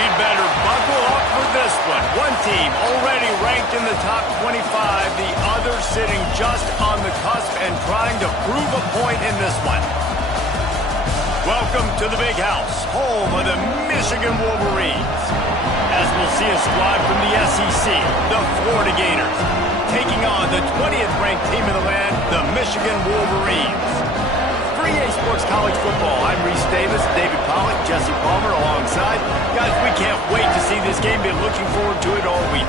We'd better buckle up for this one. One team already ranked in the top 25, the other sitting just on the cusp and trying to prove a point in this one. Welcome to the Big House, home of the Michigan Wolverines. As we'll see a squad from the SEC, the Florida Gators, taking on the 20th ranked team in the land, the Michigan Wolverines. 3A Sports College Football. I'm Reese Davis, David Pollack, Jesse Palmer alongside. Guys, we can't wait to see this game. Been looking forward to it all week.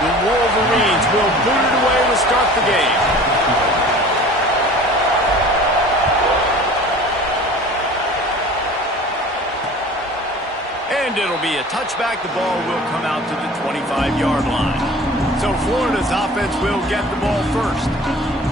The Wolverines will boot it away to start the game. And it'll be a touchback. The ball will come out to the 25-yard line. So Florida's offense will get the ball first.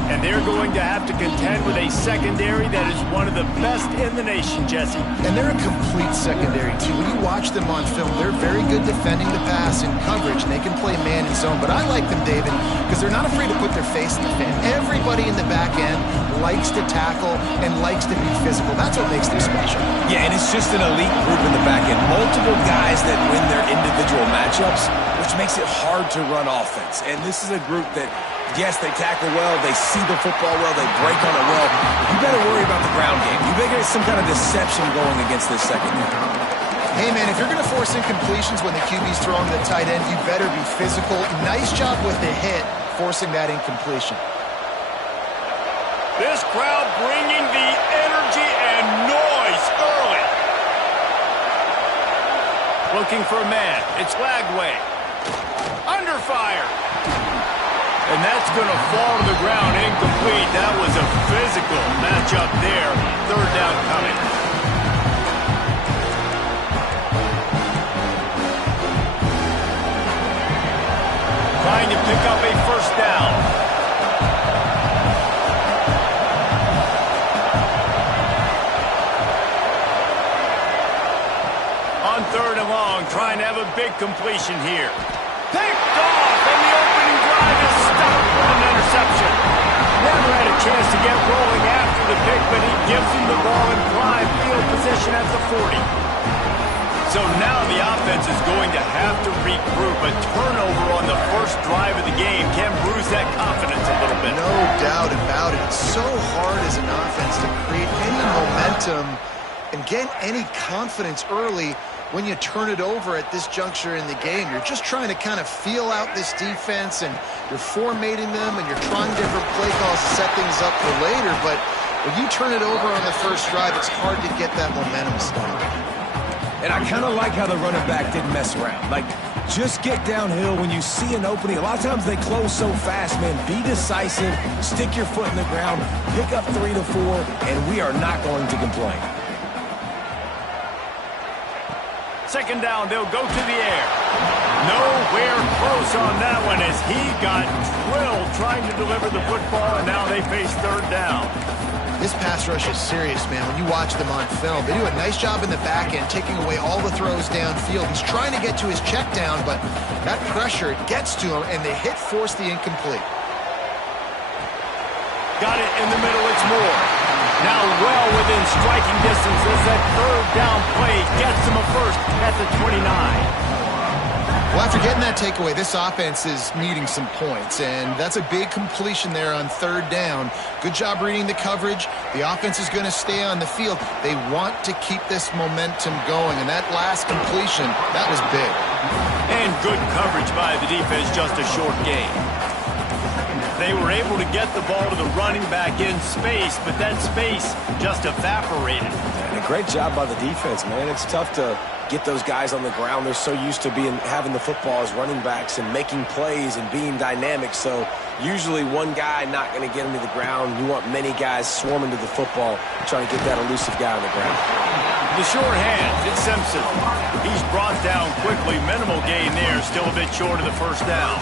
And they're going to have to contend with a secondary that is one of the best in the nation, Jesse. And they're a complete secondary, too. When you watch them on film, they're very good defending the pass and coverage, and they can play man and zone. But I like them, David, because they're not afraid to put their face in the fan. Everybody in the back end likes to tackle and likes to be physical. That's what makes them special. Yeah, and it's just an elite group in the back end. Multiple guys that win their individual matchups, which makes it hard to run offense. And this is a group that, yes, they tackle well, they see the football well, they break on it well. You better worry about the ground game. You better get some kind of deception going against this secondary. Hey, man, if you're going to force incompletions when the QB's throwing the tight end, you better be physical. Nice job with the hit, forcing that incompletion. This crowd bringing the energy and noise early. Looking for a man. It's Lagway. Under fire. And that's going to fall to the ground incomplete. That was a physical matchup there. Third down coming. Trying to pick up a first down. On third and long, trying to have a big completion here. Picked off, and the opening drive is stopped with an interception. Never had a chance to get rolling after the pick, but he gives him the ball in prime field position at the 40. So now the offense is going to have to regroup. A turnover on the first drive of the game can bruise that confidence a little bit. No doubt about it. It's so hard as an offense to create any momentum and get any confidence early when you turn it over at this juncture in the game. You're just trying to kind of feel out this defense, and you're formatting them, and you're trying different play calls to set things up for later. But when you turn it over on the first drive, it's hard to get that momentum started. And I kind of like how the running back didn't mess around. Like, just get downhill when you see an opening. A lot of times they close so fast, man. Be decisive, stick your foot in the ground, pick up 3 to 4, and we are not going to complain. Second down, they'll go to the air. Nowhere close on that one as he got drilled trying to deliver the football, and now they face third down. This pass rush is serious, man. When you watch them on film, they do a nice job in the back end, taking away all the throws downfield. He's trying to get to his check down, but that pressure gets to him, and the hit forced the incomplete. Got it in the middle, it's Moore. Now well within striking distance as that third down play gets him a first at the 29. Well, after getting that takeaway, this offense is needing some points, and that's a big completion there on third down. Good job reading the coverage. The offense is going to stay on the field. They want to keep this momentum going, and that last completion, that was big. And good coverage by the defense, just a short gain. They were able to get the ball to the running back in space, but that space just evaporated. And a great job by the defense, man. It's tough to get those guys on the ground. They're so used to having the football as running backs and making plays and being dynamic. So usually one guy not going to get into the ground. You want many guys swarming to the football, trying to get that elusive guy on the ground. The short hands, it's Simpson. He's brought down quickly. Minimal gain there, still a bit short of the first down.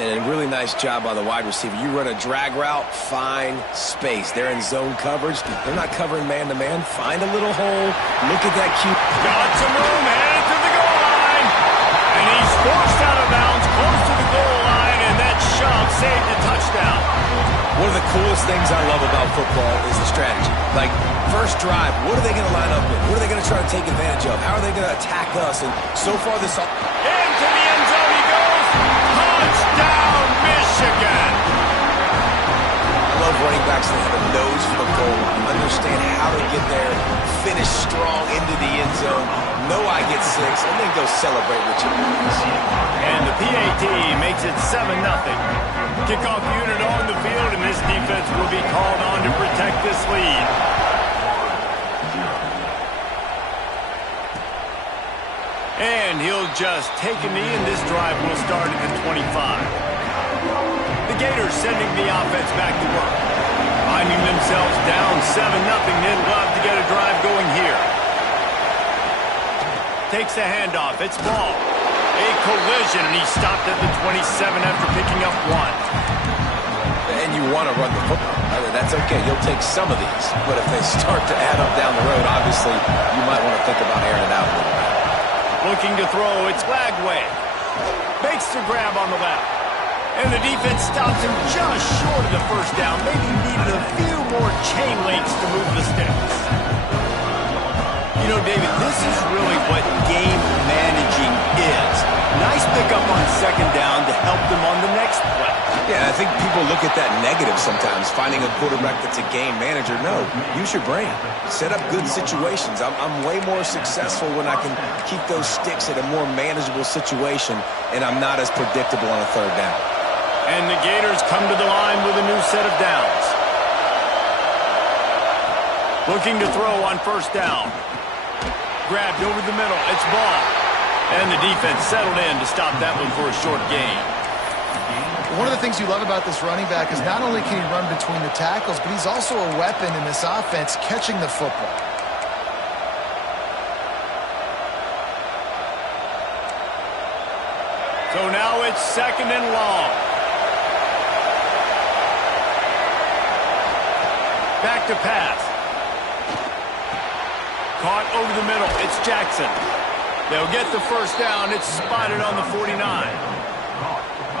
And a really nice job by the wide receiver. You run a drag route, find space. They're in zone coverage. They're not covering man-to-man. Find a little hole. Look at that cute. Got some room, headed to the goal line. And he's forced out of bounds, close to the goal line, and that shove saved a touchdown. One of the coolest things I love about football is the strategy. Like, first drive, what are they going to line up with? What are they going to try to take advantage of? How are they going to attack us? And so far this... Into the end zone he goes. Touchdown, Michigan. I love running backs that have a nose for the goal line. Understand how to get there, finish strong into the end zone, know I get 6, and then go celebrate with your boys. And the PAT makes it 7-0. Kickoff unit on the field, and this defense will be called on to protect this lead. And he'll just take a knee, and this drive will start at the 25. The Gators sending the offense back to work. Finding themselves down 7-0, they'd love to get a drive going here. Takes the handoff, it's ball. A collision, and he stopped at the 27 after picking up 1. And you want to run the football. That's okay. You'll take some of these. But if they start to add up down the road, obviously, you might want to think about airing it out a little bit. Looking to throw, it's Flagway. Makes the grab on the left. And the defense stops him just short of the first down. Maybe needed a few more chain links to move the sticks. You know, David, this is really what game managing is. Nice pickup on second down to help them on the next play. Yeah, I think people look at that negative sometimes, finding a quarterback that's a game manager. No, use your brain. Set up good situations. I'm way more successful when I can keep those sticks at a more manageable situation, and I'm not as predictable on a third down. And the Gators come to the line with a new set of downs. Looking to throw on first down. Grabbed over the middle. It's ball. And the defense settled in to stop that one for a short gain. One of the things you love about this running back is not only can he run between the tackles, but he's also a weapon in this offense catching the football. So now it's second and long. Back to pass. Caught over the middle. It's Jackson. They'll get the first down. It's spotted on the 49.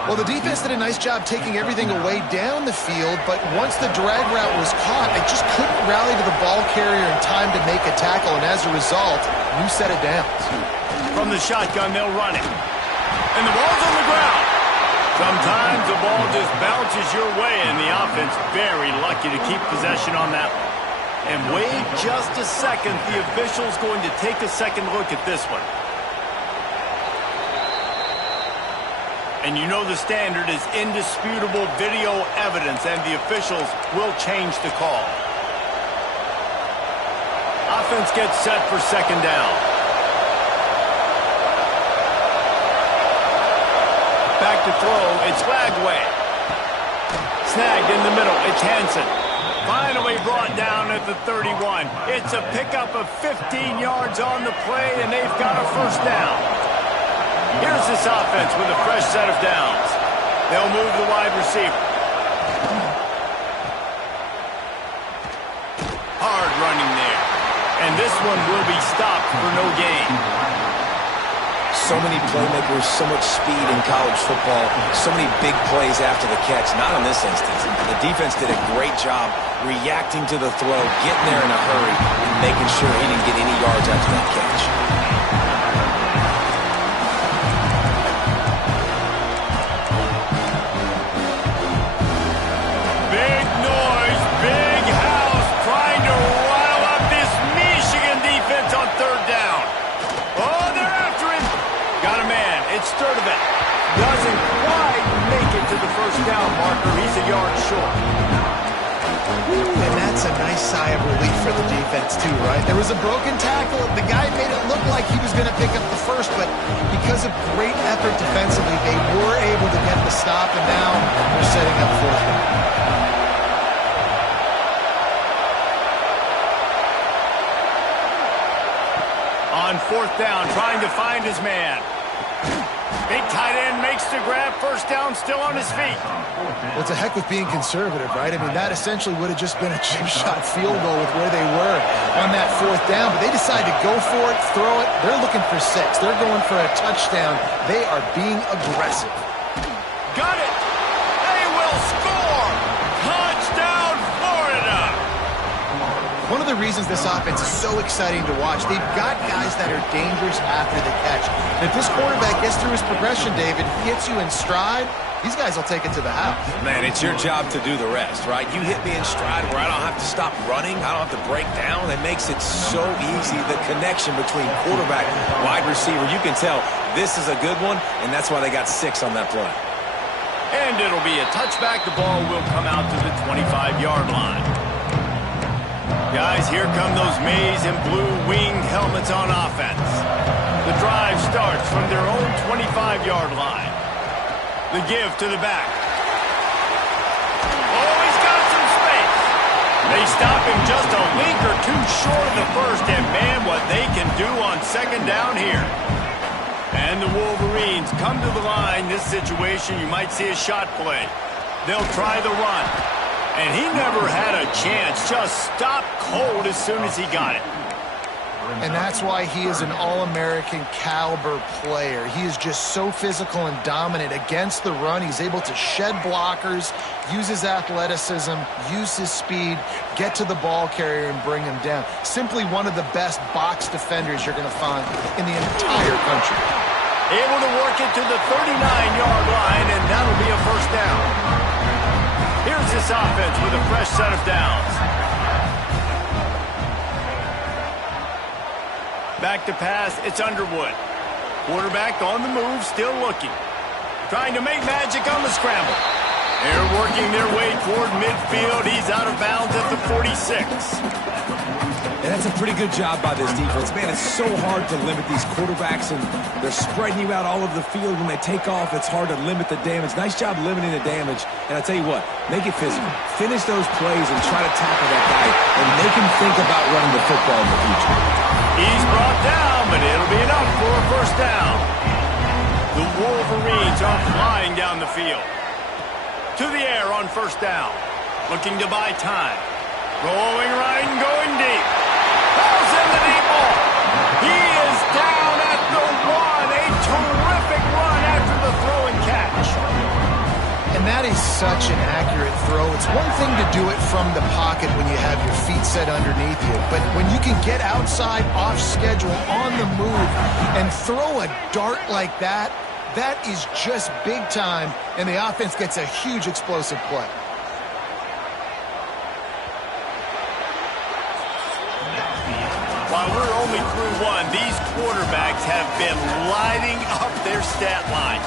Well, the defense did a nice job taking everything away down the field, but once the drag route was caught, they just couldn't rally to the ball carrier in time to make a tackle, and as a result, new set of downs. From the shotgun, they'll run it. And the ball's on the ground. Sometimes the ball just bounces your way, and the offense very lucky to keep possession on that one. And wait just a second. The official's going to take a second look at this one. And you know the standard is indisputable video evidence, and the officials will change the call. Offense gets set for second down. Back to throw, it's Flagway. Snagged in the middle, it's Hansen. Finally brought down at the 31. It's a pickup of 15 yards on the play, and they've got a first down. Here's this offense with a fresh set of downs. They'll move the wide receiver. Hard running there. And this one will be stopped for no gain. So many playmakers, so much speed in college football, so many big plays after the catch. Not in this instance. The defense did a great job reacting to the throw, getting there in a hurry, and making sure he didn't get any yards after that catch. Big noise, big house, trying to rile up this Michigan defense on third down. Oh, they're after him. Got a man. It's Sturdivant. Doesn't quite make it to the first down marker. He's a yard short. And that's a nice sigh of relief for the defense, too, right? There was a broken tackle. The guy made it look like he was going to pick up the first, but because of great effort defensively, they were able to get the stop, and now they're setting up fourth down. On fourth down, trying to find his man. Big tight end makes the grab. First down, still on his feet. Well, it's a heck with being conservative, right? I mean, that essentially would have just been a chip shot field goal with where they were on that fourth down. But they decide to go for it, throw it. They're looking for 6. They're going for a touchdown. They are being aggressive. Got it. They will score. Touchdown, Florida. One of the reasons this offense is so exciting to watch, they've got guys that are dangerous after the catch. And if this quarterback gets through his progression, David, hits you in stride, these guys will take it to the house. Man, it's your job to do the rest, right? You hit me in stride where I don't have to stop running. I don't have to break down. It makes it so easy, the connection between quarterback, wide receiver. You can tell this is a good one, and that's why they got 6 on that play. And it'll be a touchback. The ball will come out to the 25-yard line. Guys, here come those maize and blue winged helmets on offense. The drive starts from their own 25-yard line. The give to the back. Oh, he's got some space. They stop him just a link or two short of the first, and man, what they can do on second down here. And the Wolverines come to the line. This situation, you might see a shot play. They'll try the run. And he never had a chance. Just stopped cold as soon as he got it. And that's why he is an All-American caliber player. He is just so physical and dominant against the run. He's able to shed blockers, use his athleticism, use his speed, get to the ball carrier and bring him down. Simply one of the best box defenders you're going to find in the entire country. Able to work it to the 39-yard line, and that'll be a first down. Here's this offense with a fresh set of downs. Back to pass, it's Underwood. Quarterback on the move, still looking. Trying to make magic on the scramble. They're working their way toward midfield. He's out of bounds at the 46. And that's a pretty good job by this defense. Man, it's so hard to limit these quarterbacks, and they're spreading you out all over the field. When they take off, it's hard to limit the damage. Nice job limiting the damage. And I tell you what, make it physical. Finish those plays and try to tackle that guy and make him think about running the football in the future. He's brought down, but it'll be enough for a first down. The Wolverines are flying down the field. To the air on first down. Looking to buy time. Rolling right and going deep. Balls in the deep ball. He is down at the 1. A terrific run after the throw and catch. And that is such an accurate throw. It's one thing to do it from the pocket when you have your feet set underneath you, but when you can get outside, off schedule, on the move, and throw a dart like that, that is just big time, and the offense gets a huge explosive play. While we're only through one, these quarterbacks have been lighting up their stat line.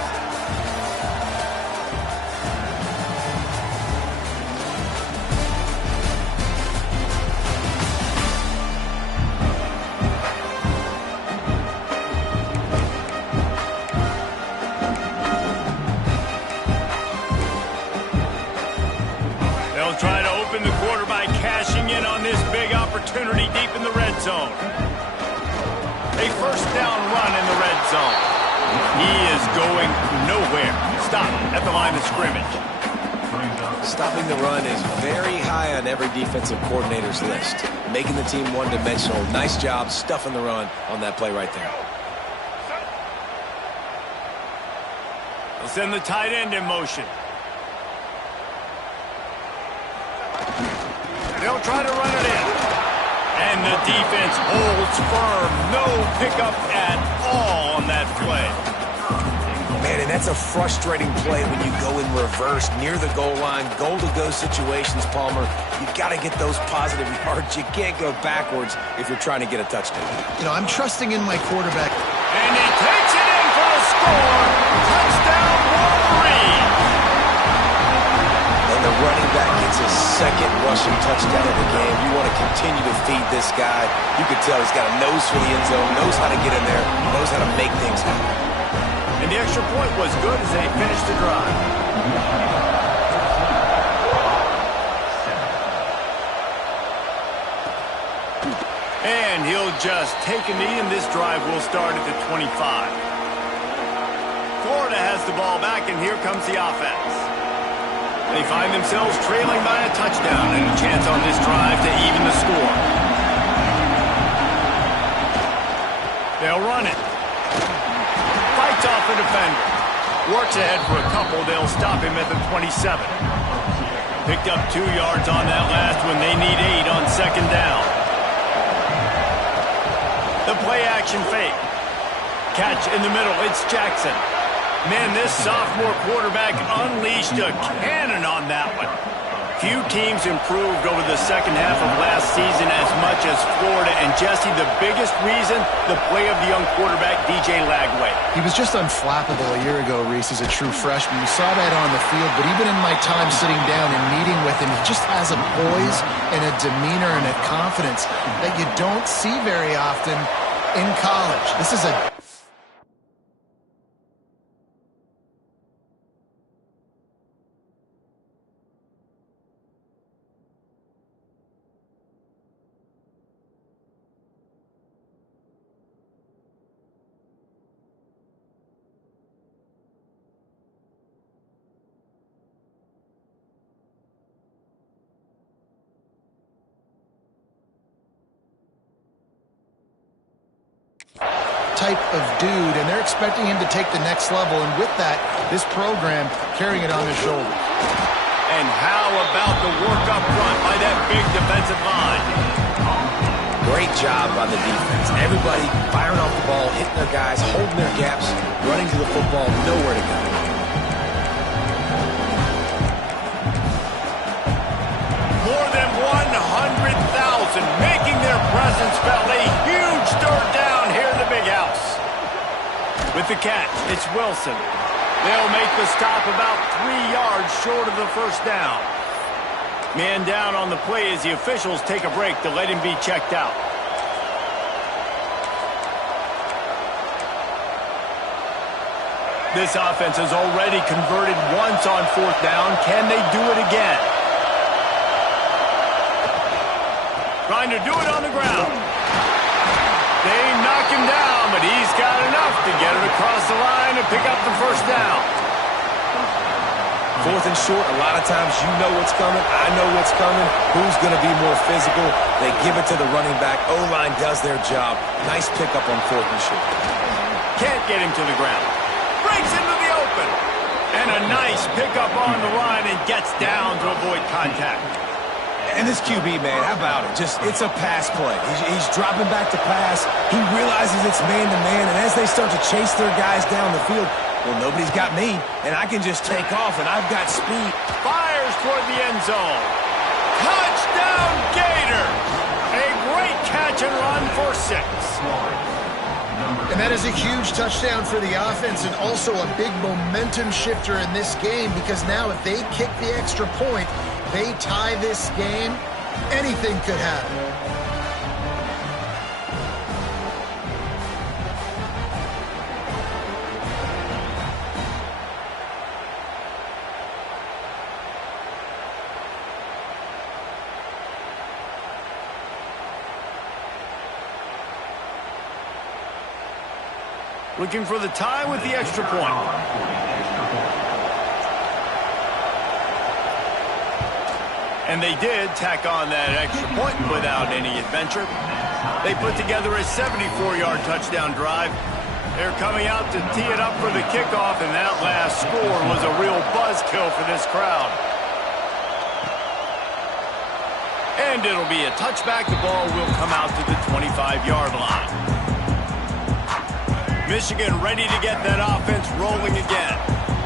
They'll try to open the quarter by cashing in on this big opportunity deep in the red zone. A first down run in the red zone. He is going nowhere. Stop at the line of scrimmage. Stopping the run is very high on every defensive coordinator's list. Making the team one-dimensional. Nice job stuffing the run on that play right there. They'll send the tight end in motion. They'll try to run it in. And the defense holds firm. No pickup at all on that play. Man, and that's a frustrating play when you go in reverse near the goal line. Goal-to-go situations, Palmer. You've got to get those positive yards. You can't go backwards if you're trying to get a touchdown. You know, I'm trusting in my quarterback. And he takes it in for a score. Touchdown, Wolverine. And the running back gets his second rushing touchdown of the game. You want to continue to feed this guy. You can tell he's got a nose for the end zone, knows how to get in there, knows how to make things happen. And the extra point was good as they finished the drive. And he'll just take a knee, and this drive will start at the 25. Florida has the ball back, and here comes the offense. They find themselves trailing by a touchdown and a chance on this drive to even the score. They'll run it. Fights off a defender. Works ahead for a couple. They'll stop him at the 27. Picked up 2 yards on that last one. They need 8 on second down. The play action fake. Catch in the middle. It's Jackson. Man, this sophomore quarterback unleashed a cannon on that one. Few teams improved over the second half of last season as much as Florida. And, Jesse, the biggest reason, the play of the young quarterback, DJ Lagway. He was just unflappable a year ago, Reese, as a true freshman. You saw that on the field, but even in my time sitting down and meeting with him, he just has a poise and a demeanor and a confidence that you don't see very often in college. This is a type of dude, and they're expecting him to take the next level, and with that, this program carrying it on his shoulders. And how about the work up front by that big defensive line? Great job by the defense. Everybody firing off the ball, hitting their guys, holding their gaps, running to the football, nowhere to go. More than 100,000 making their presence felt. A huge third down here in the big house. With the catch, it's Wilson. They'll make the stop about 3 yards short of the first down. Man down on the play as the officials take a break to let him be checked out. This offense has already converted once on fourth down. Can they do it again? Trying to do it on the ground. They knock him down, but he's got enough to get it across the line and pick up the first down. Fourth and short, a lot of times you know what's coming. I know what's coming. Who's going to be more physical? They give it to the running back. O-line does their job. Nice pickup on fourth and short. Can't get him to the ground. Breaks into the open. And a nice pickup on the line and gets down to avoid contact. And this QB, man, how about it? It's a pass play. He's dropping back to pass. He realizes it's man-to-man, and as they start to chase their guys down the field, well, nobody's got me, and I can just take off, and I've got speed. Fires toward the end zone. Touchdown, Gator! A great catch and run for 6. And that is a huge touchdown for the offense and also a big momentum shifter in this game, because now if they kick the extra point, they tie this game, anything could happen. Looking for the tie with the extra point. And they did tack on that extra point without any adventure. They put together a 74-yard touchdown drive. They're coming out to tee it up for the kickoff, and that last score was a real buzzkill for this crowd. And it'll be a touchback. The ball will come out to the 25-yard line. Michigan ready to get that offense rolling again.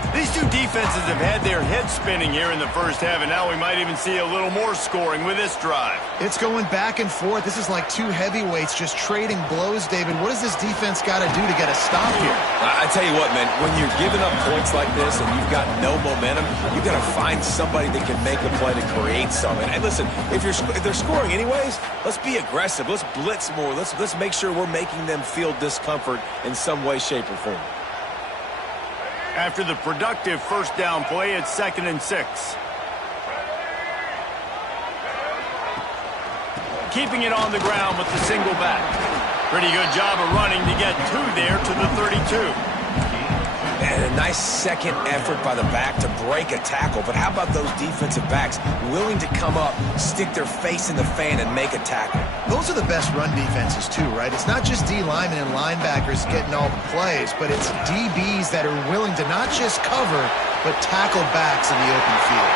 These two defenses have had their heads spinning here in the first half, and now we might even see a little more scoring with this drive. It's going back and forth. This is like two heavyweights just trading blows, David. What does this defense got to do to get a stop here? I tell you what, man, when you're giving up points like this and you've got no momentum, you've got to find somebody that can make a play to create something. And listen, if they're scoring anyways, let's be aggressive. Let's blitz more. Let's make sure we're making them feel discomfort in some way, shape, or form. After the productive first down play, it's 2nd and 6. Keeping it on the ground with the single back. Pretty good job of running to get 2 there to the 32. And And a nice second effort by the back to break a tackle. But how about those defensive backs willing to come up, stick their face in the fan, and make a tackle? Those are the best run defenses, too, right? It's not just D linemen and linebackers getting all the plays, but it's DBs that are willing to not just cover, but tackle backs in the open field.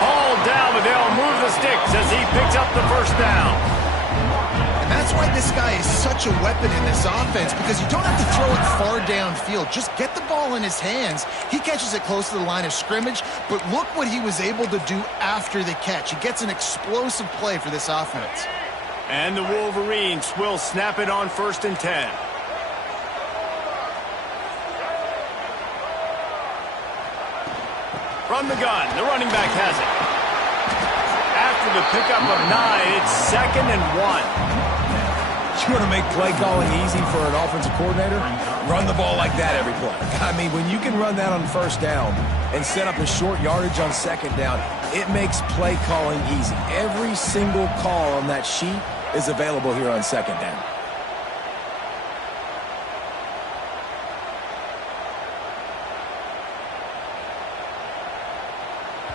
All down, but they'll move the sticks as he picks up the first down. And that's why this guy is such a weapon in this offense, because you don't have to throw it far downfield. Just get the ball in his hands. He catches it close to the line of scrimmage, but look what he was able to do after the catch. He gets an explosive play for this offense. And the Wolverines will snap it on 1st and 10. From the gun, the running back has it. After the pickup of 9, it's 2nd and 1. You want to make play calling easy for an offensive coordinator? Run the ball like that every play. I mean, when you can run that on 1st down and set up a short yardage on 2nd down, it makes play calling easy. Every single call on that sheet is available here on 2nd down.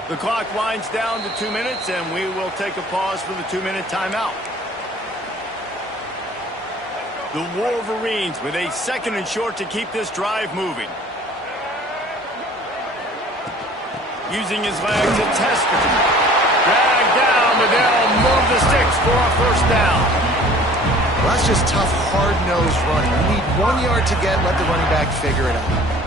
The clock winds down to 2 minutes, and we will take a pause for the 2-minute timeout. The Wolverines with a 2nd and short to keep this drive moving. Using his leg to test it. Drag down, but they'll move the sticks for a 1st down. Well, that's just tough, hard-nosed running. You need 1 yard to get, let the running back figure it out.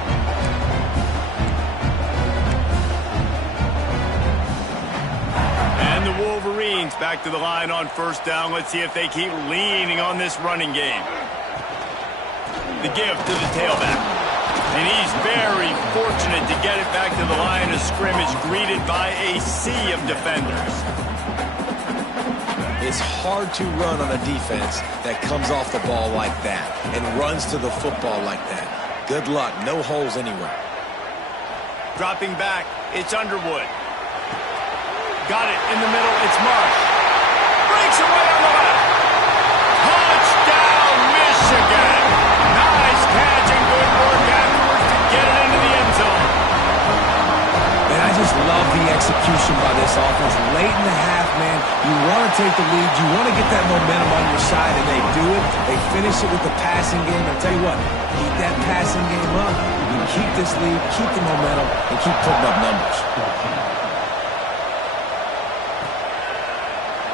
And the Wolverines back to the line on 1st down. Let's see if they keep leaning on this running game. The give to the tailback. And he's very fortunate to get it back to the line of scrimmage, greeted by a sea of defenders. It's hard to run on a defense that comes off the ball like that and runs to the football like that. Good luck. No holes anywhere. Dropping back, it's Underwood. Got it in the middle, it's Marsh. Breaks away on the left. Touchdown, Michigan. Nice catch and good work afterwards to get it into the end zone. And I just love the execution by this offense. Late in the half, man, you want to take the lead. You want to get that momentum on your side, and they do it. They finish it with the passing game. I'll tell you what, keep that passing game up. You keep this lead, keep the momentum, and keep putting up numbers.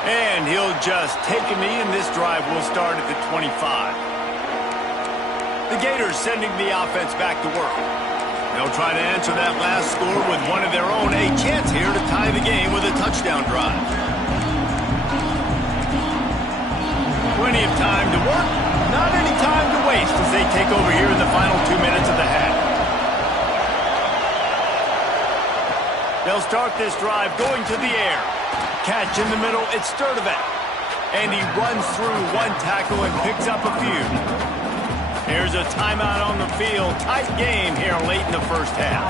And he'll just take a knee, and this drive will start at the 25. The Gators sending the offense back to work. They'll try to answer that last score with one of their own. A chance here to tie the game with a touchdown drive. Plenty of time to work. Not any time to waste as they take over here in the final 2 minutes of the half. They'll start this drive going to the air. Catch in the middle, it's Sturdivant. And he runs through one tackle and picks up a few. Here's a timeout on the field. Tight game here late in the 1st half.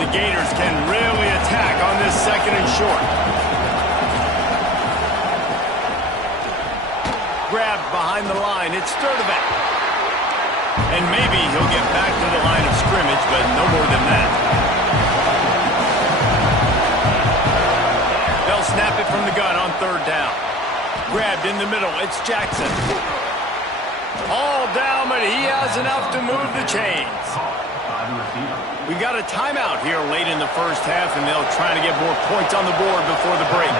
The Gators can really attack on this 2nd and short. Grabbed behind the line, it's Sturdivant. And maybe he'll get back to the line of scrimmage, but no more than that. They'll snap it from the gun on 3rd down. Grabbed in the middle, it's Jackson. All down, but he has enough to move the chains. We got a timeout here late in the 1st half, and they'll try to get more points on the board before the break.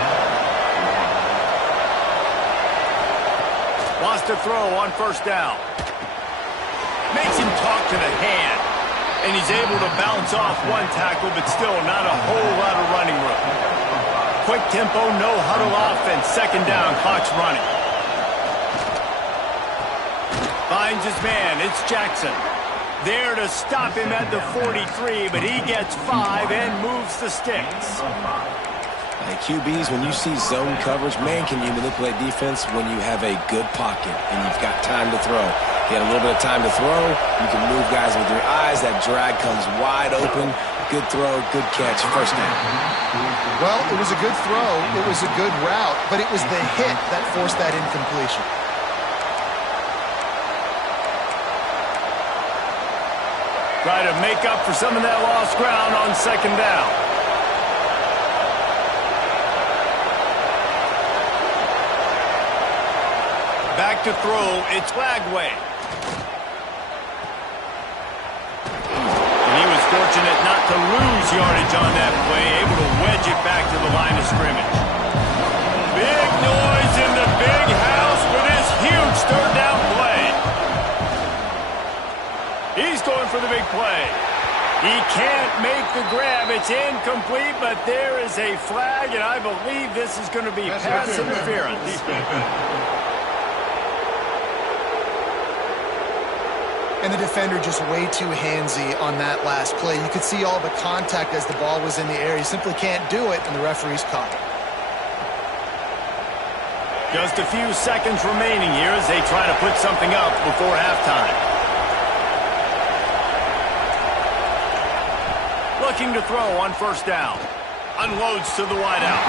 Wants to throw on 1st down. Makes him talk to the hand. And he's able to bounce off one tackle, but still not a whole lot of running room. Quick tempo, no huddle offense. 2nd down, clock's running. Finds his man, it's Jackson. There to stop him at the 43, but he gets 5 and moves the sticks. Hey, QBs, when you see zone coverage, man, can you manipulate defense when you have a good pocket and you've got time to throw. You had a little bit of time to throw. You can move guys with your eyes. That drag comes wide open. Good throw, good catch, 1st down. Well, it was a good throw. It was a good route, but it was the hit that forced that incompletion. Try to make up for some of that lost ground on second down. Back to throw, it's Flagway. And he was fortunate not to lose yardage on that play, able to wedge it back to the line of scrimmage. Big noise in the big house with his huge third down play. He's going for the big play. He can't make the grab. It's incomplete, but there is a flag, and I believe this is going to be pass interference. And the defender just way too handsy on that last play. You could see all the contact as the ball was in the air. He simply can't do it, and the referee's caught it. Just a few seconds remaining here as they try to put something up before halftime. Looking to throw on first down. Unloads to the wideout.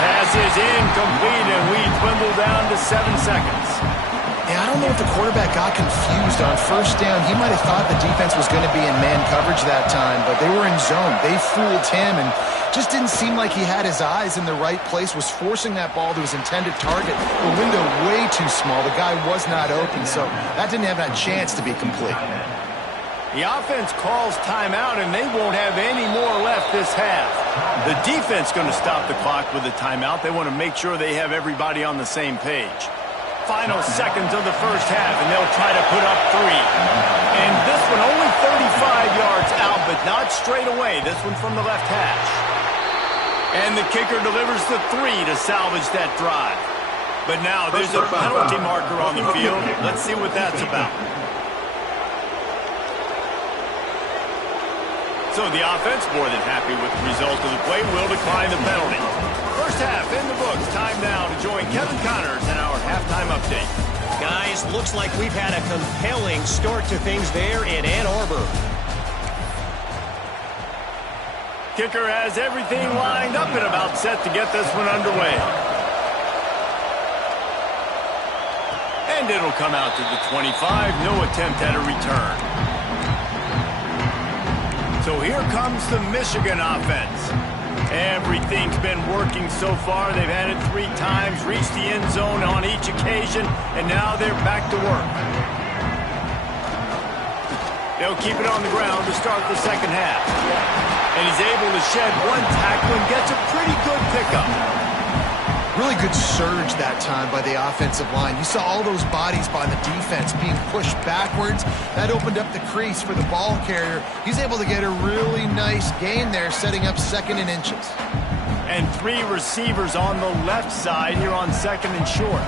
Pass is incomplete, and we dwindle down to 7 seconds. Yeah, I don't know if the quarterback got confused on first down. He might have thought the defense was going to be in man coverage that time, but they were in zone. They fooled him and just didn't seem like he had his eyes in the right place, was forcing that ball to his intended target. The window way too small. The guy was not open, so that didn't have that chance to be complete. The offense calls timeout, and they won't have any more left this half. The defense going to stop the clock with a timeout. They want to make sure they have everybody on the same page. Final seconds of the first half, and they'll try to put up 3. And this one only 35 yards out, but not straight away. This one from the left hash. And the kicker delivers the 3 to salvage that drive. But now there's a penalty marker on the field. Let's see what that's about. So the offense, more than happy with the result of the play, will decline the penalty. First half in the books. Time now to join Kevin Connors in our halftime update. Guys, looks like we've had a compelling start to things there in Ann Arbor. Kicker has everything lined up and about set to get this one underway. And it'll come out to the 25. No attempt at a return. So here comes the Michigan offense. Everything's been working so far. They've had it 3 times, reached the end zone on each occasion, and now they're back to work. They'll keep it on the ground to start the second half. And he's able to shed 1 tackle and gets a pretty good pickup. Really good surge that time by the offensive line. You saw all those bodies by the defense being pushed backwards. That opened up the crease for the ball carrier. He's able to get a really nice gain there, setting up 2nd and inches. And 3 receivers on the left side here on 2nd and short.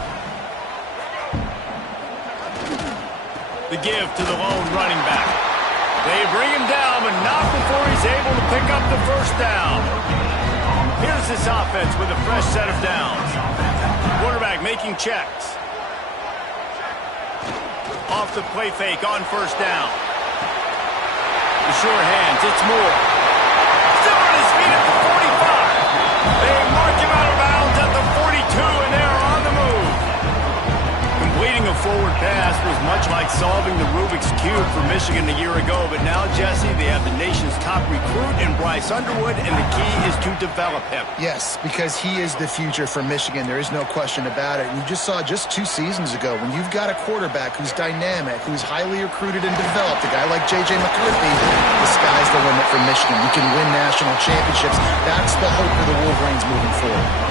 The give to the lone running back. They bring him down, but not before he's able to pick up the first down. Here's this offense with a fresh set of downs. Quarterback making checks. Off the play fake on first down. The sure hands, it's Moore. Still on his feet at the 45. They mark him out of bounds at the 42, and they're on the move. Completing a forward pass was much like solving the Rubik's Cube for Michigan a year ago, but now, Jesse, they have the nation's top recruit in Bryce Underwood, and the key is to develop him. Yes, because he is the future for Michigan. There is no question about it. And you just saw just 2 seasons ago, when you've got a quarterback who's dynamic, who's highly recruited and developed, a guy like J.J. McCarthy, the sky's the limit for Michigan. You can win national championships. That's the hope for the Wolverines moving forward.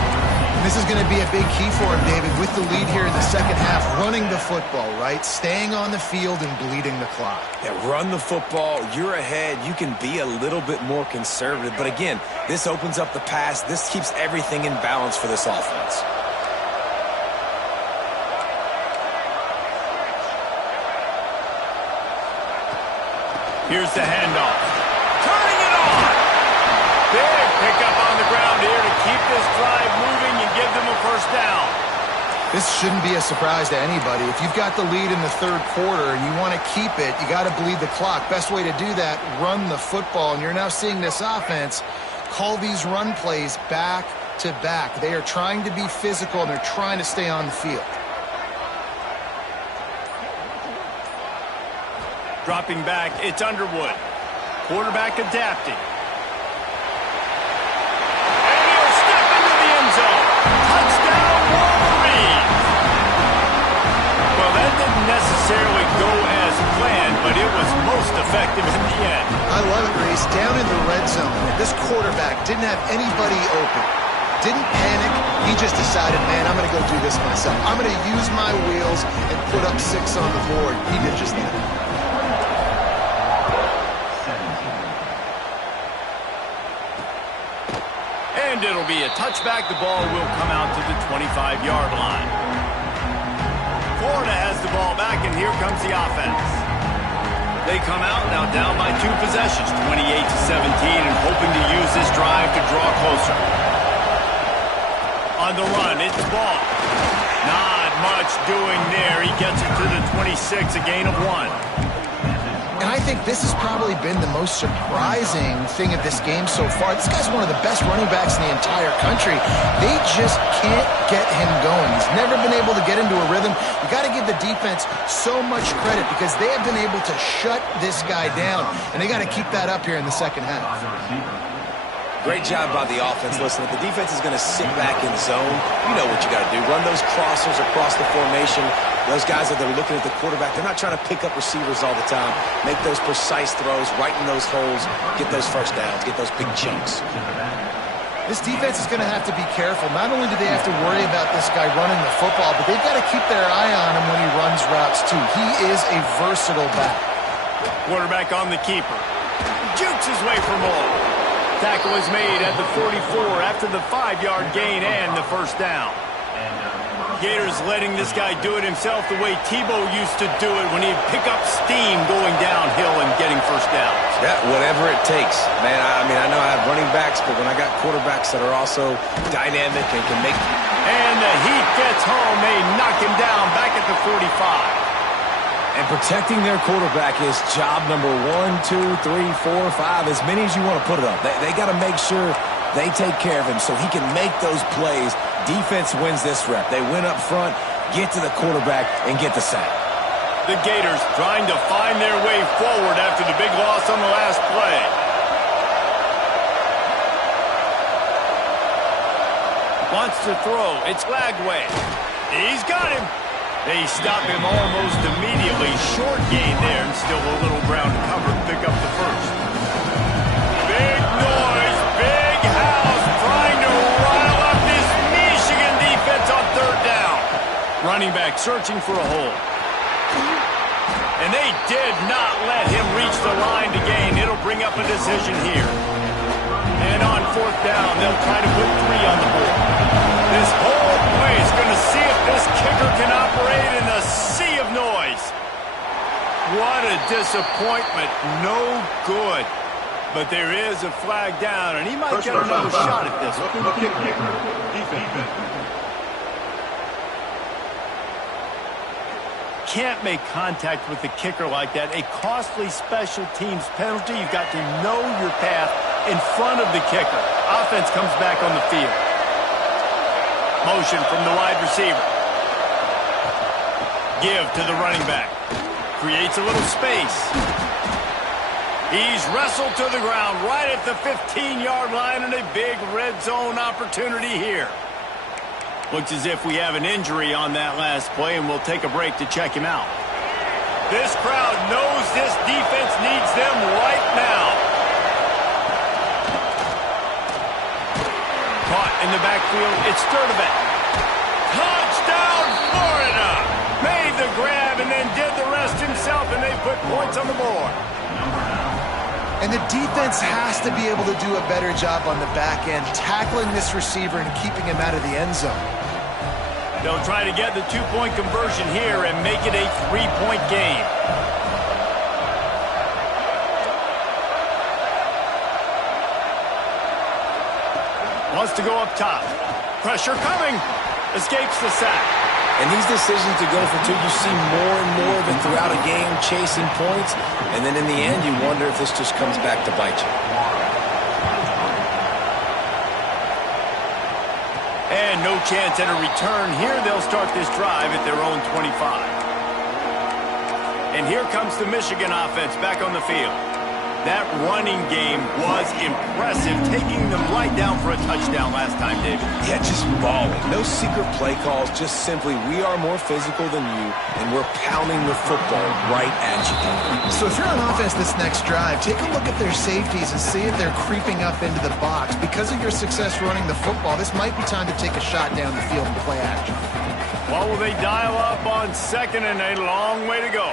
This is going to be a big key for him, David, with the lead here in the second half, running the football, right? Staying on the field and bleeding the clock. Yeah, run the football. You're ahead. You can be a little bit more conservative. But again, this opens up the pass. This keeps everything in balance for this offense. Here's the handoff. Turning it on. Big pickup on the ground here to keep this drive moving and give them a first down. This shouldn't be a surprise to anybody. If you've got the lead in the 3rd quarter and you want to keep it, you got to bleed the clock. Best way to do that, run the football. And you're now seeing this offense call these run plays back to back. They are trying to be physical, and they're trying to stay on the field. Dropping back, it's Underwood. quarterback adapting. And he'll step into the end zone. Touchdown, Wolverine! Well, that didn't necessarily go as planned, but it was most effective in the end. I love it, Reese. Down in the red zone, this quarterback didn't have anybody open. Didn't panic. He just decided, man, I'm going to go do this myself. I'm going to use my wheels and put up 6 on the board. He did just that. And it'll be a touchback. The ball will come out to the 25-yard line. Florida has the ball back, and here comes the offense. They come out now down by 2 possessions, 28-17, and hoping to use this drive to draw closer. On the run, it's Ball. Not much doing there. He gets it to the 26, a gain of 1. And I think this has probably been the most surprising thing of this game so far. This guy's one of the best running backs in the entire country. They just can't get him going. He's never been able to get into a rhythm. You got to give the defense so much credit because they have been able to shut this guy down, and they got to keep that up here in the second half. Great job by the offense. Listen, if the defense is going to sit back in zone, you know what you got to do. Run those crossers across the formation. Those guys that are looking at the quarterback, they're not trying to pick up receivers all the time. Make those precise throws, right in those holes, get those first downs, get those big chunks. This defense is going to have to be careful. Not only do they have to worry about this guy running the football, but they've got to keep their eye on him when he runs routes too. He is a versatile back. Quarterback on the keeper. Jukes his way for more. Tackle is made at the 44 after the 5-yard gain and the first down. Gators letting this guy do it himself the way Tebow used to do it when he'd pick up steam going downhill and getting first downs. Yeah, whatever it takes. Man, I mean, I know I have running backs, but when I got quarterbacks that are also dynamic and can make... And the heat gets home. They knock him down back at the 45. And protecting their quarterback is job number 1, 2, 3, 4, 5, as many as you want to put it up. They got to make sure they take care of him so he can make those plays. Defense wins this rep. They win up front, get to the quarterback, and get the sack. The Gators trying to find their way forward after the big loss on the last play. Wants to throw. It's Lagway. He's got him. They stop him almost immediately. Short gain there, and still a little ground to cover to pick up the first. Big noise, big house, trying to rile up this Michigan defense on 3rd down. Running back searching for a hole. And they did not let him reach the line to gain. It'll bring up a decision here. And on 4th down, they'll try to put 3 on the board. This whole play is going to see if this kicker can operate in a sea of noise. What a disappointment. No good. But there is a flag down, and he might get another shot at this one. Can't make contact with the kicker like that. A costly special teams penalty. You've got to know your path in front of the kicker. Offense comes back on the field. Motion from the wide receiver. Give to the running back. Creates a little space. He's wrestled to the ground right at the 15-yard line, and a big red zone opportunity here. Looks as if we have an injury on that last play, and we'll take a break to check him out. This crowd knows this defense needs them right now. Caught in the backfield, it's Sturdivant. Touchdown, Florida! Made the grab and then did the rest himself, and they put points on the board. And the defense has to be able to do a better job on the back end, tackling this receiver and keeping him out of the end zone. They'll try to get the 2-point conversion here and make it a 3-point game. Wants to go up top. Pressure coming. Escapes the sack. And these decisions to go for 2, you see more and more of it throughout a game, chasing points. And then in the end, you wonder if this just comes back to bite you. And no chance at a return here. They'll start this drive at their own 25. And here comes the Michigan offense back on the field. That running game was impressive, taking them right down for a touchdown last time, David. Yeah, just balling. No secret play calls, just simply we are more physical than you, and we're pounding the football right at you. So if you're on offense this next drive, take a look at their safeties and see if they're creeping up into the box. Because of your success running the football, this might be time to take a shot down the field and play action. Well, will they dial up on 2nd and a long way to go?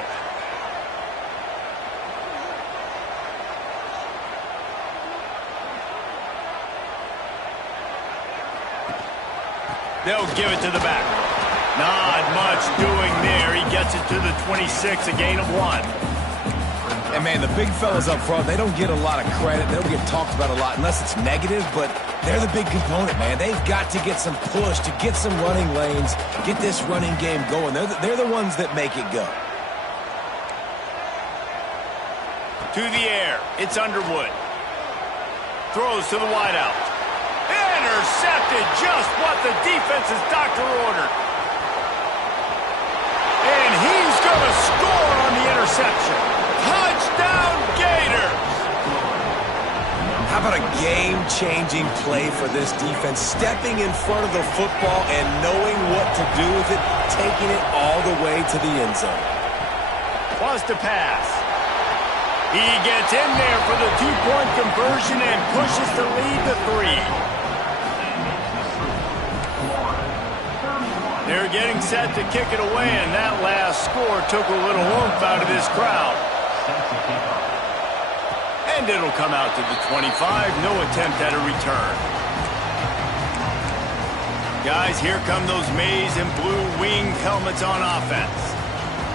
They'll give it to the back. Not much doing there. He gets it to the 26, a gain of 1. And, man, the big fellas up front, they don't get a lot of credit. They don't get talked about a lot unless it's negative, but they're the big component, man. They've got to get some push, to get some running lanes, get this running game going. They're the ones that make it go. To the air. It's Underwood. Throws to the wideout. Intercepted, just what the defense's doctor ordered. And he's going to score on the interception. Touchdown, Gators! How about a game-changing play for this defense? Stepping in front of the football and knowing what to do with it, taking it all the way to the end zone. Wants to pass. He gets in there for the 2-point conversion and pushes to lead the 3. They're getting set to kick it away, and that last score took a little oomph out of this crowd. And it'll come out to the 25. No attempt at a return. Guys, here come those maize and blue wing helmets on offense.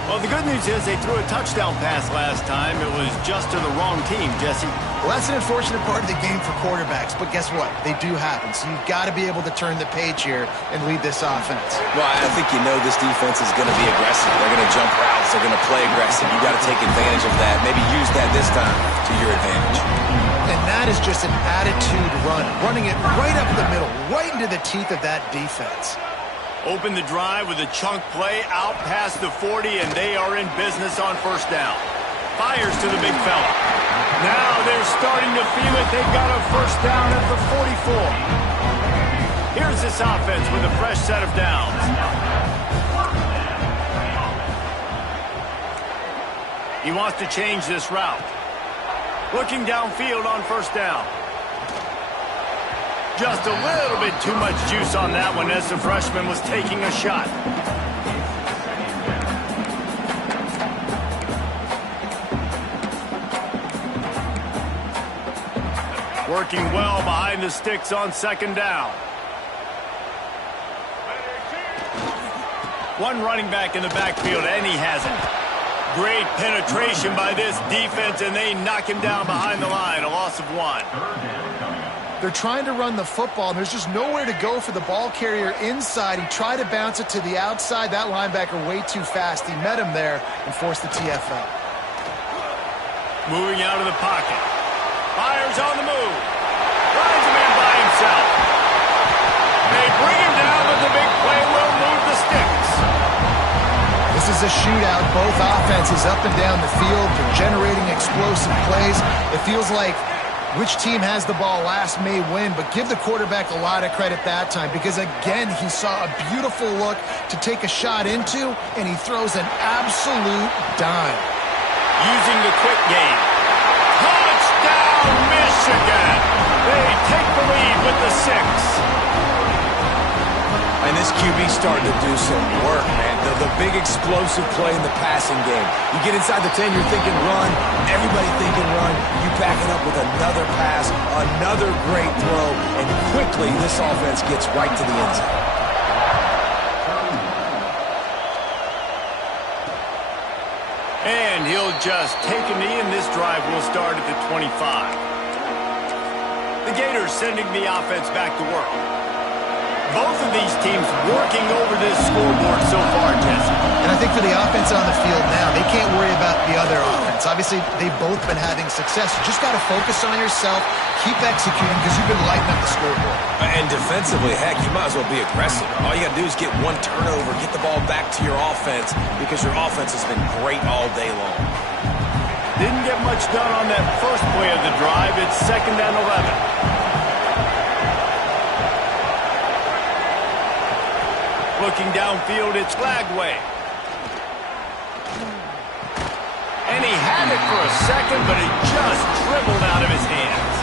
Well, the good news is they threw a touchdown pass last time. It was just to the wrong team, Jesse. Well, that's an unfortunate part of the game for quarterbacks, but guess what? They do happen, so you've got to be able to turn the page here and lead this offense. Well, I think you know this defense is going to be aggressive. They're going to jump routes. They're going to play aggressive. You've got to take advantage of that. Maybe use that this time to your advantage. And that is just an attitude run, running it right up the middle, right into the teeth of that defense. Open the drive with a chunk play out past the 40, and they are in business on 1st down. Fires to the big fella. Now they're starting to feel it. They've got a 1st down at the 44. Here's this offense with a fresh set of downs. He wants to change this route. Looking downfield on 1st down. Just a little bit too much juice on that one as the freshman was taking a shot. Working well behind the sticks on 2nd down. One running back in the backfield, and he has it. Great penetration by this defense, and they knock him down behind the line. A loss of 1. They're trying to run the football, and there's just nowhere to go for the ball carrier inside. He tried to bounce it to the outside. That linebacker way too fast. He met him there and forced the TFL. Moving out of the pocket. Fires on the move. Finds a man by himself. They bring him down, but the big play will move the sticks. This is a shootout. Both offenses up and down the field. They're generating explosive plays. It feels like which team has the ball last may win, but give the quarterback a lot of credit that time because, again, he saw a beautiful look to take a shot into, and he throws an absolute dime. Using the quick game. Touchdown, Michigan! They take the lead with the 6. And this QB starting to do some work, man. The big explosive play in the passing game. You get inside the 10, you're thinking run. Everybody thinking run. You back it up with another pass, another great throw, and quickly this offense gets right to the end zone. And he'll just take a knee, and this drive will start at the 25. The Gators sending the offense back to work. Both of these teams working over this scoreboard so far, Jesse. And I think for the offense on the field now, they can't worry about the other offense. Obviously, they've both been having success. You just got to focus on yourself, keep executing, because you've been lighting up the scoreboard. And defensively, heck, you might as well be aggressive. All you got to do is get one turnover, get the ball back to your offense, because your offense has been great all day long. Didn't get much done on that first play of the drive. It's 2nd and 11. Looking downfield, it's Flagway. And he had it for a second, but it just dribbled out of his hands.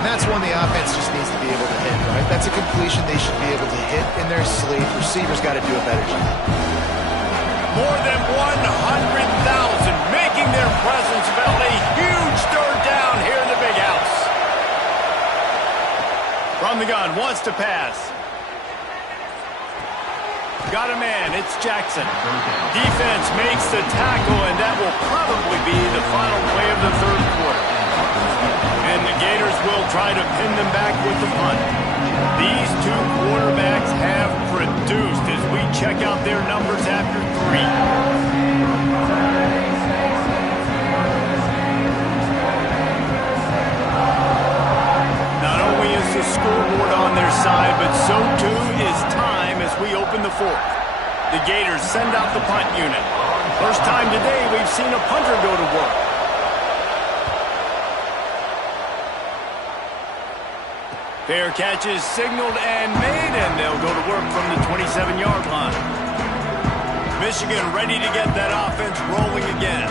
And that's one the offense just needs to be able to hit, right? That's a completion they should be able to hit in their sleep. Receivers got to do a better job. More than 100,000 making their presence felt. A huge third down here in the big house. From the gun, wants to pass. Got a man, it's Jackson. Defense makes the tackle, and that will probably be the final play of the third quarter. And the Gators will try to pin them back with the punt. These two quarterbacks have produced as we check out their numbers after 3. Not only is the scoreboard on their side, but so too is time as we open the fourth. The Gators send out the punt unit. First time today we've seen a punter go to work. Fair catch is signaled and made, and they'll go to work from the 27-yard line. Michigan ready to get that offense rolling again.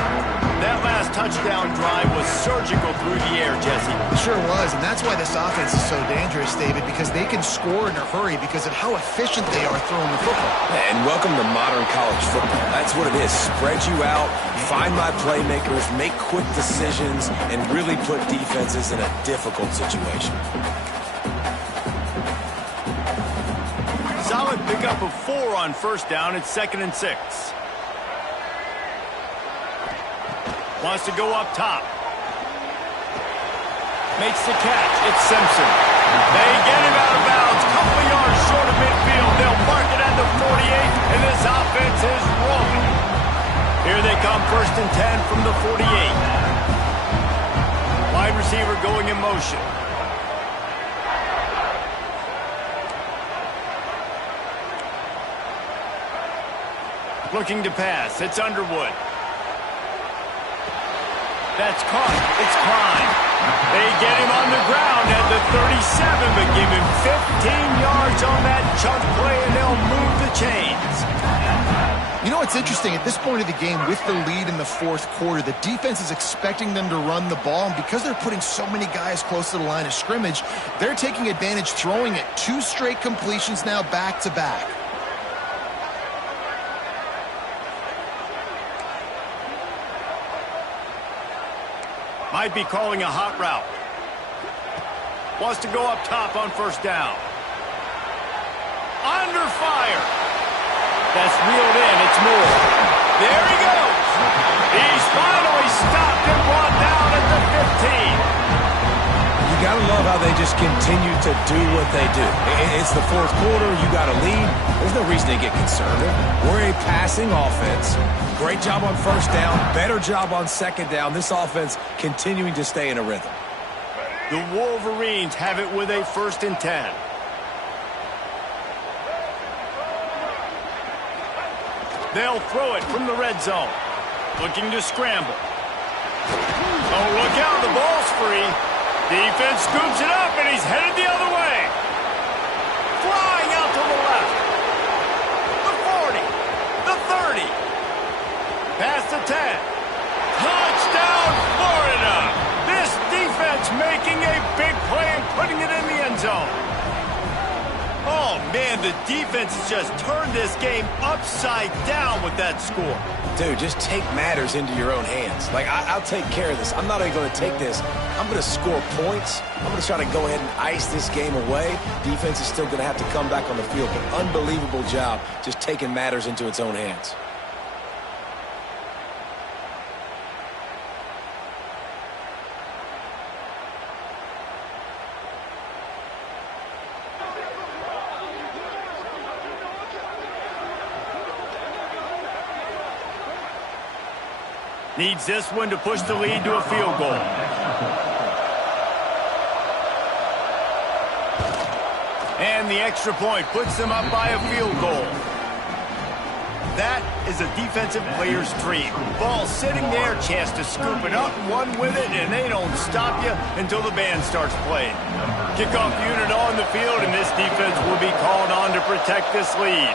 That last touchdown drive was surgical through the air, Jesse. It sure was, and that's why this offense is so dangerous, David, because they can score in a hurry because of how efficient they are throwing the football. And welcome to modern college football. That's what it is. Spread you out, find my playmakers, make quick decisions, and really put defenses in a difficult situation. Solid pickup of 4 on first down. It's 2nd and 6. Wants to go up top. Makes the catch. It's Simpson. They get him out of bounds. Couple of yards short of midfield. They'll mark it at the 48, and this offense is rolling. Here they come, 1st and 10 from the 48. Wide receiver going in motion. Looking to pass. It's Underwood. That's caught. It's Klein. They get him on the ground at the 37, but give him 15 yards on that chunk play, and they'll move the chains. You know what's interesting? At this point of the game, with the lead in the fourth quarter, the defense is expecting them to run the ball, and because they're putting so many guys close to the line of scrimmage, they're taking advantage, throwing it 2 straight completions now back-to-back. Might be calling a hot route. Wants to go up top on first down. Under fire. That's reeled in. It's Moore. There he goes. He's finally stopped and brought down at the 15. You got to love how they just continue to do what they do. It's the fourth quarter. You got a lead. There's no reason to get conservative. We're a passing offense. Great job on first down. Better job on second down. This offense continuing to stay in a rhythm. The Wolverines have it with a 1st and 10. They'll throw it from the red zone. Looking to scramble. Oh, look out. The ball's free. Defense scoops it up, and he's headed the other way. Flying out to the left. The 40. The 30. Past the 10. Touchdown, Florida. This defense making a big play and putting it in the end zone. Oh, man, the defense has just turned this game upside down with that score. Dude, just take matters into your own hands. Like, I'll take care of this. I'm not even going to take this. I'm going to score points. I'm going to try to go ahead and ice this game away. Defense is still going to have to come back on the field, but unbelievable job just taking matters into its own hands. Needs this one to push the lead to a field goal. And the extra point puts them up by a field goal. that is a defensive player's dream. Ball sitting there, chance to scoop it up, run with it, and they don't stop you until the band starts playing. Kickoff unit on the field, and this defense will be called on to protect this lead.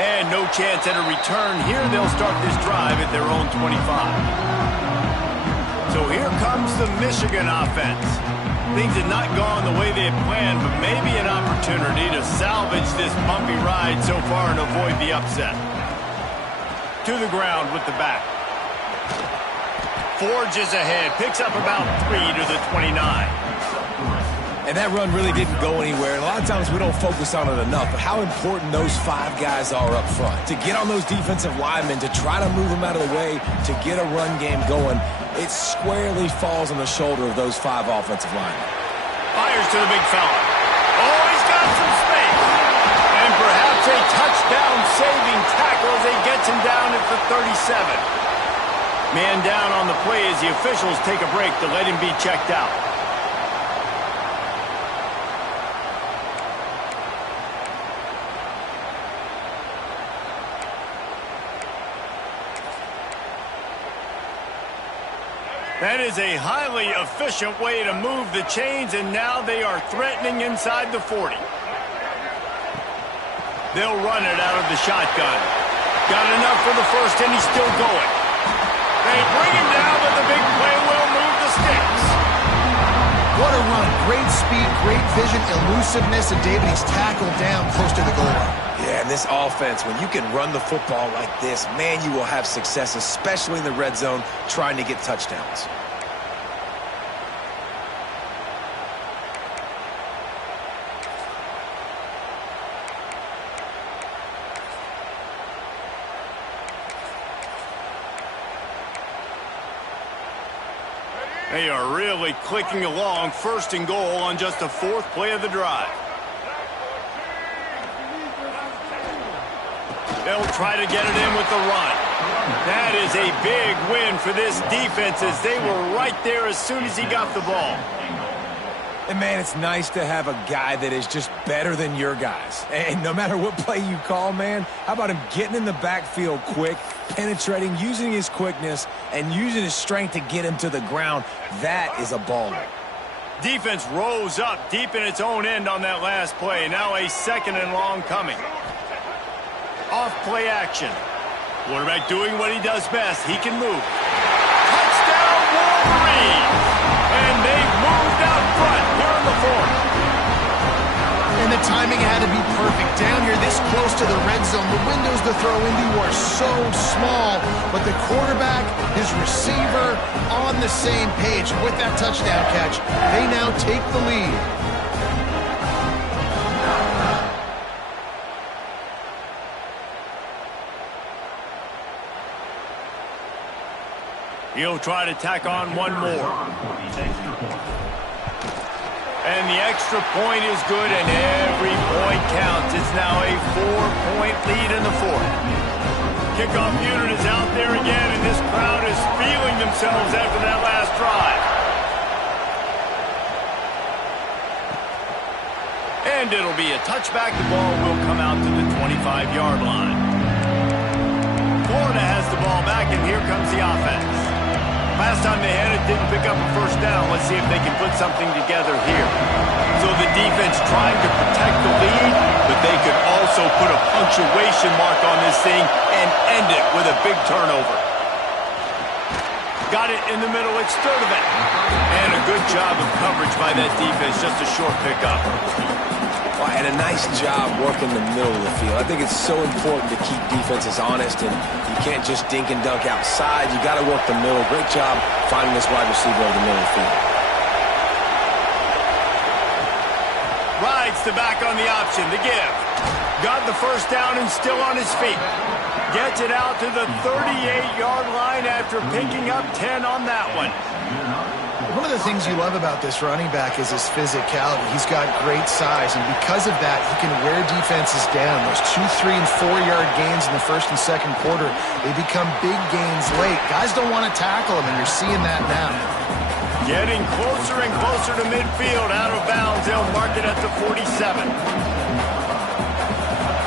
And no chance at a return here. They'll start this drive at their own 25. So here comes the Michigan offense. Things had not gone the way they had planned, but maybe an opportunity to salvage this bumpy ride so far and avoid the upset. To the ground with the back. Forges ahead, picks up about 3 to the 29. And that run really didn't go anywhere. And a lot of times we don't focus on it enough, but how important those 5 guys are up front. To get on those defensive linemen, to try to move them out of the way, to get a run game going, it squarely falls on the shoulder of those 5 offensive linemen. Fires to the big fella. Oh, he's got some space. And perhaps a touchdown-saving tackle as he gets him down at the 37. Man down on the play as the officials take a break to let him be checked out. That is a highly efficient way to move the chains, and now they are threatening inside the 40. They'll run it out of the shotgun. Got enough for the first, and he's still going. They bring him down, but the big play will move the sticks. What a run. Great speed, great vision, elusiveness, and David, he's tackled down close to the goal line. Yeah, and this offense, when you can run the football like this, man, you will have success, especially in the red zone, trying to get touchdowns. They are really clicking along, 1st and goal on just the 4th play of the drive. They'll try to get it in with the run. That is a big win for this defense as they were right there as soon as he got the ball. And, man, it's nice to have a guy that is just better than your guys. And no matter what play you call, man, how about him getting in the backfield quick, penetrating, using his quickness, and using his strength to get him to the ground. That is a baller. Defense rose up deep in its own end on that last play. Now a 2nd and long coming. Off play action. Quarterback doing what he does best. He can move. Touchdown, Wolverines! And they've moved out front here in the 4th. And the timing had to be perfect. Down here this close to the red zone, the windows to throw into are so small, but the quarterback, his receiver, on the same page. And with that touchdown catch, they now take the lead. He'll try to tack on one more. And the extra point is good, and every point counts. It's now a 4-point lead in the 4th. Kickoff unit is out there again, and this crowd is feeling themselves after that last drive. And it'll be a touchback. The ball will come out to the 25-yard line. Florida has the ball back, and here comes the offense. Last time they had it, didn't pick up a 1st down. Let's see if they can put something together here. So the defense trying to protect the lead, but they could also put a punctuation mark on this thing and end it with a big turnover. Got it in the middle, it's Sturdivant. And a good job of coverage by that defense, just a short pickup. Well, and a nice job working the middle of the field. I think it's so important to keep defenses honest, and you can't just dink and dunk outside. You got to work the middle. Great job finding this wide receiver over the middle of the field. Rides the back on the option, the give. Got the 1st down and still on his feet. Gets it out to the 38-yard line after picking up 10 on that one. One of the things you love about this running back is his physicality. He's got great size, and because of that, he can wear defenses down. Those 2-, 3-, and 4-yard gains in the 1st and 2nd quarter, they become big gains late. Guys don't want to tackle him, and you're seeing that now. Getting closer and closer to midfield, out of bounds. They'll mark it at the 47.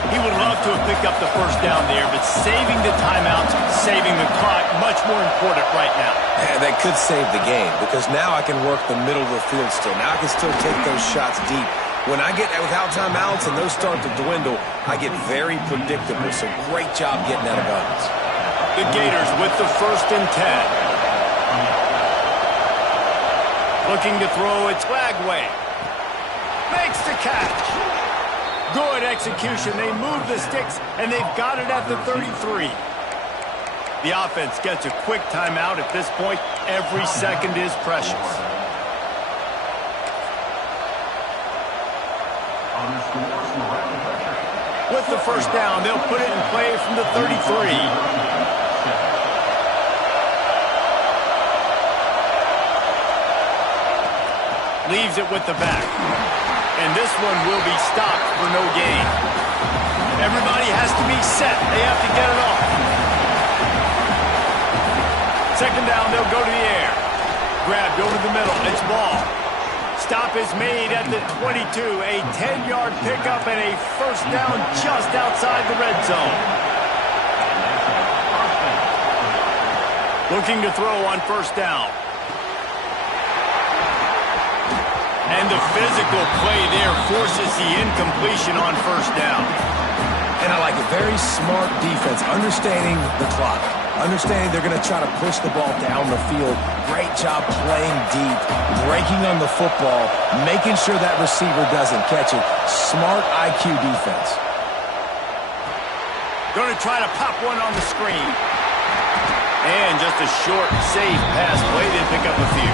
He would love to have picked up the first down there, but saving the timeouts, saving the clock, much more important right now. And that could save the game because now I can work the middle of the field still. Now I can still take those shots deep. When I get without timeouts and those start to dwindle, I get very predictable. So great job getting that abundance. The Gators with the 1st and 10. Looking to throw, it's Flagway. Makes the catch. Good execution. They move the sticks, and they've got it at the 33. The offense gets a quick timeout at this point. Every second is precious. With the first down, they'll put it in play from the 33. Leaves it with the back. And this one will be stopped for no gain. Everybody has to be set. They have to get it off. Second down, they'll go to the air. Grabbed over the middle. It's ball. Stop is made at the 22. A 10-yard pickup and a first down just outside the red zone. Looking to throw on first down. And the physical play there forces the incompletion on first down. And I like it. Very smart defense. Understanding the clock. Understanding they're going to try to push the ball down the field. Great job playing deep. Breaking on the football. Making sure that receiver doesn't catch it. Smart IQ defense. Going to try to pop one on the screen. And just a short, safe pass play. They pick up a few.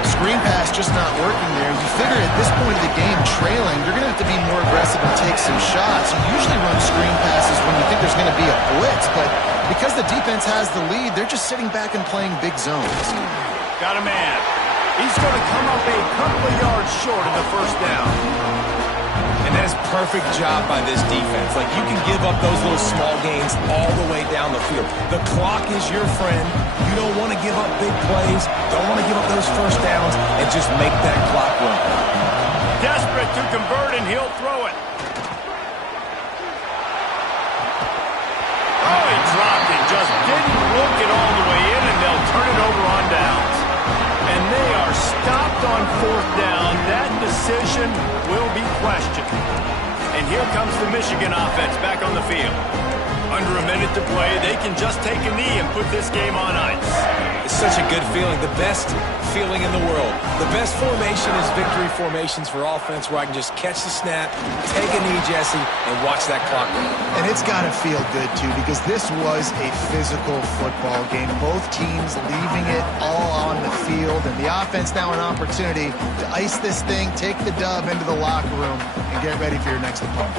Screen pass just not working there. You figure at this point of the game, trailing, you're going to have to be more aggressive and take some shots. You usually run screen passes when you think there's going to be a blitz, but because the defense has the lead, they're just sitting back and playing big zones. Got a man. He's going to come up a couple of yards short of the first down. And that's perfect job by this defense. Like, you can give up those little small gains all the way down the field. The clock is your friend. You don't want to give up big plays. Don't want to give up those first downs and just make that clock run. Desperate to convert, and he'll throw it. Oh, he dropped it. Just didn't look it all the way in, and they'll turn it over on downs. And they are stopped on fourth down. That decision will be questioned. And here comes the Michigan offense back on the field. Under a minute to play, they can just take a knee and put this game on ice. It's such a good feeling, the best feeling in the world. The best formation is victory formations for offense where I can just catch the snap, take a knee, Jesse, and watch that clock go. And it's got to feel good, too, because this was a physical football game. Both teams leaving it all on the field, and the offense now an opportunity to ice this thing, take the dub into the locker room, and get ready for your next opponent.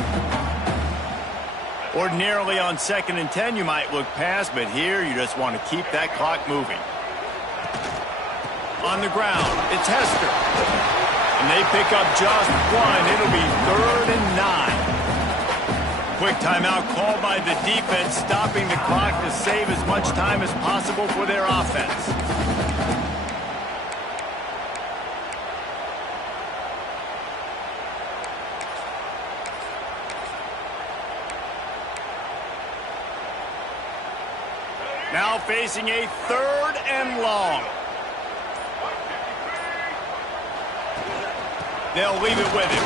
Ordinarily on 2nd and 10, you might look past, but here you just want to keep that clock moving. On the ground, it's Hester. And they pick up just one. It'll be 3rd and 9. Quick timeout called by the defense, stopping the clock to save as much time as possible for their offense. Now facing a 3rd and long. They'll leave it with him.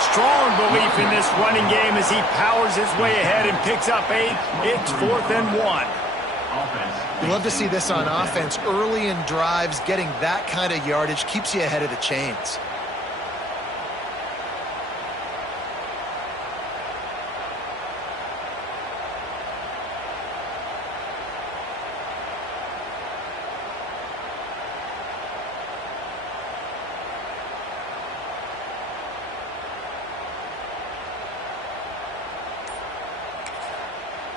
Strong belief in this running game as he powers his way ahead and picks up 8. It's 4th and 1. You love to see this on offense. Early in drives, getting that kind of yardage keeps you ahead of the chains.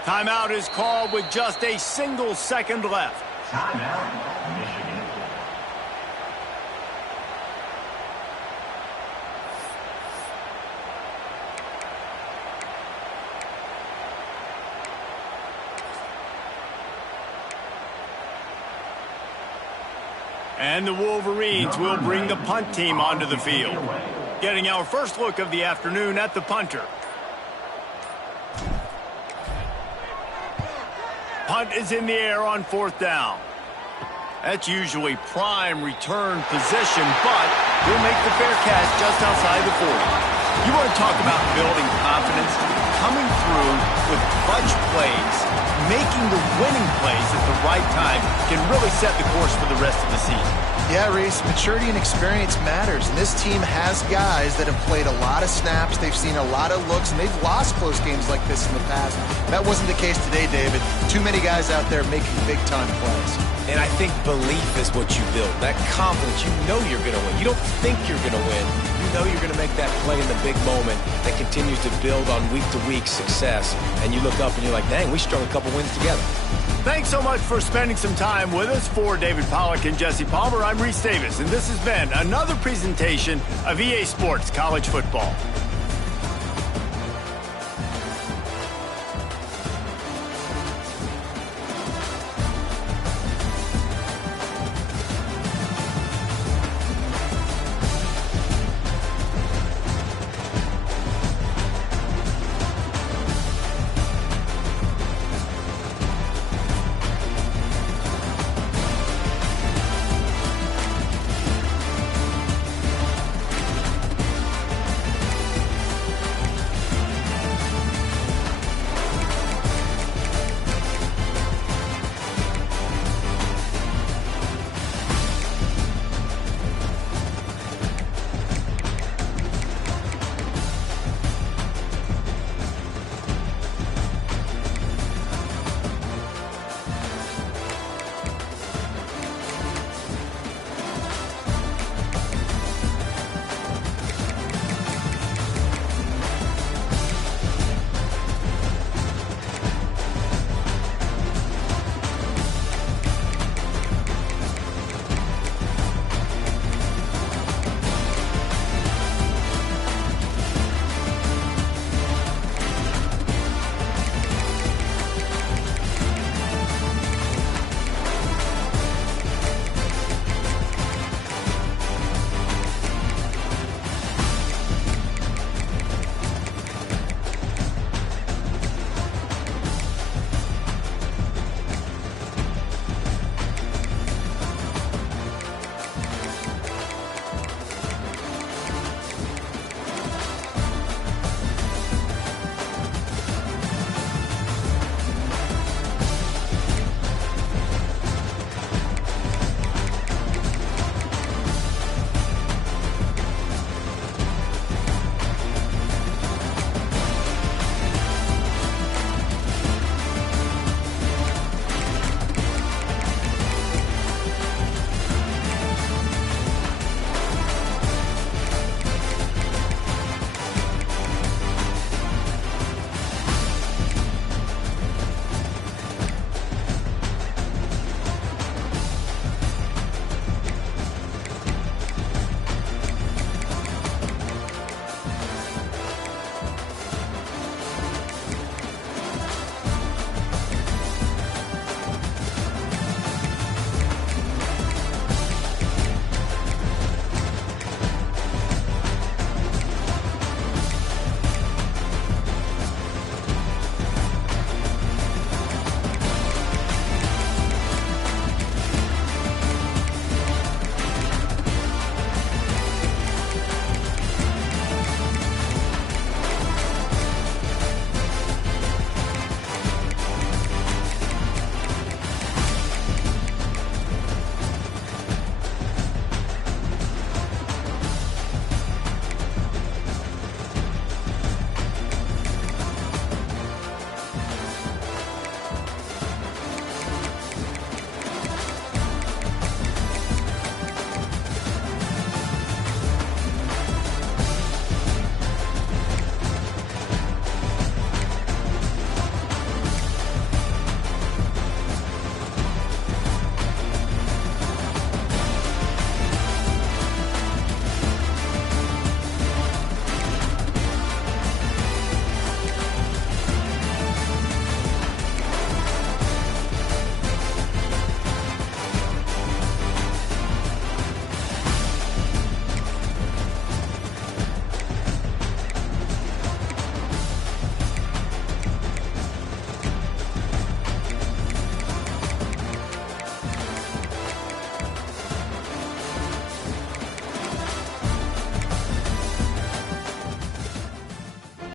Timeout is called with just a single second left. Timeout, Michigan. And the Wolverines will bring the punt team onto the field. Getting our first look of the afternoon at the punter. Punt is in the air on 4th down. That's usually prime return position, but he'll make the fair catch just outside the 40. You want to talk about building confidence? Coming through with clutch plays, making the winning plays at the right time can really set the course for the rest of the season. Yeah, Reese, maturity and experience matters, and this team has guys that have played a lot of snaps, they've seen a lot of looks, and they've lost close games like this in the past. That wasn't the case today, David. Too many guys out there making big-time plays. And I think belief is what you build. That confidence, you know you're going to win. You don't think you're going to win. You know you're going to make that play in the big moment that continues to build on week-to-week success. And you look up and you're like, dang, we strung a couple wins together. Thanks so much for spending some time with us. For David Pollack and Jesse Palmer, I'm Reese Davis, and this has been another presentation of EA Sports College Football.